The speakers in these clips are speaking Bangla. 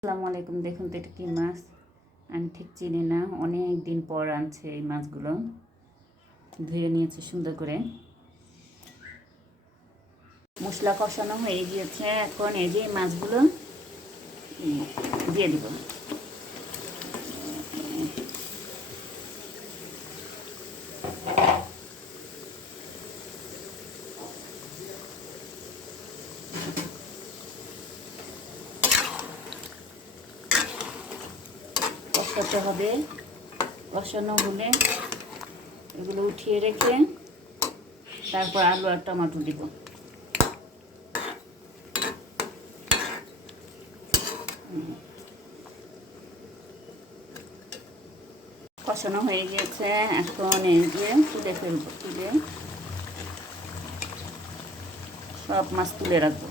আসসালামু আলাইকুম। দেখুন তো এটা কি মাছ, আমি ঠিক চিনি না, অনেক দিন পর আনছে এই মাছগুলো। ধুয়ে নিয়েছি সুন্দর করে, মশলা কষানো হয়ে গিয়েছে। এখন এই যে মাছগুলো দিয়ে দিব। কষাতে হবে, কষানো হলে এগুলো উঠিয়ে রেখে তারপর আলু আর টমেটো দিব। কষানো হয়ে গিয়েছে, এখন এই যে তুলে ফেলবো, তুলে সব মাছ তুলে রাখবো।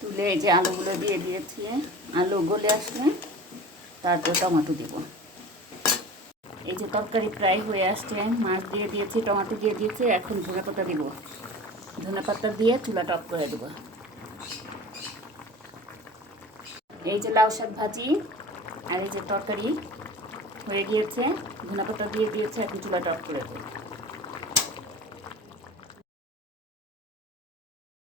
তুলে এই যে আলুগুলো দিয়ে দিয়েছি, আলু গলে আসলে তারপর টমেটো দিব। এই যে তরকারি প্রায় হয়ে আসছে, মাছ দিয়ে দিয়েছি, টমেটো দিয়ে দিয়েছি, এখন ধনেপাতা দিব। ধনেপাতা দিয়ে চুলাটা অফ করে দেবো। এই যে লাউ শাক ভাজি আর এই যে তরকারি হয়ে গিয়েছে, ধনেপাতা দিয়ে দিয়েছে, এখন চুলাটা অফ করে দেবো।